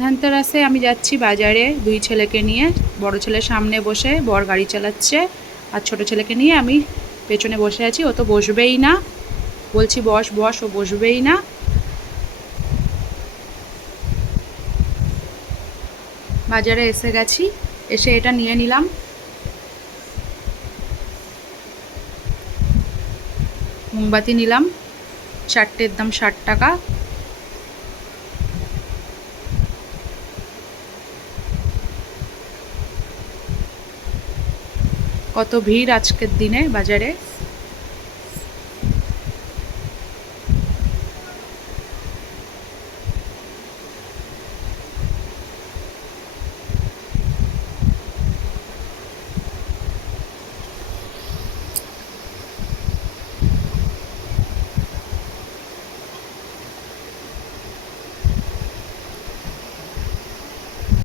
ধানতেরাসে আমি যাচ্ছি বাজারে দুই ছেলেকে নিয়ে। বড় ছেলে সামনে বসে বর গাড়ি চালাচ্ছে, আর ছোট ছেলেকে নিয়ে আমি পেছনে বসে আছি। ও তো বসবেই না, বলছি বস বস, ও বসবেই না। বাজারে এসে গেছি, এসে এটা নিয়ে নিলাম। মোমবাতি নিলাম, চারটের দাম 60 টাকা। কত ভিড় আজকের দিনে বাজারে।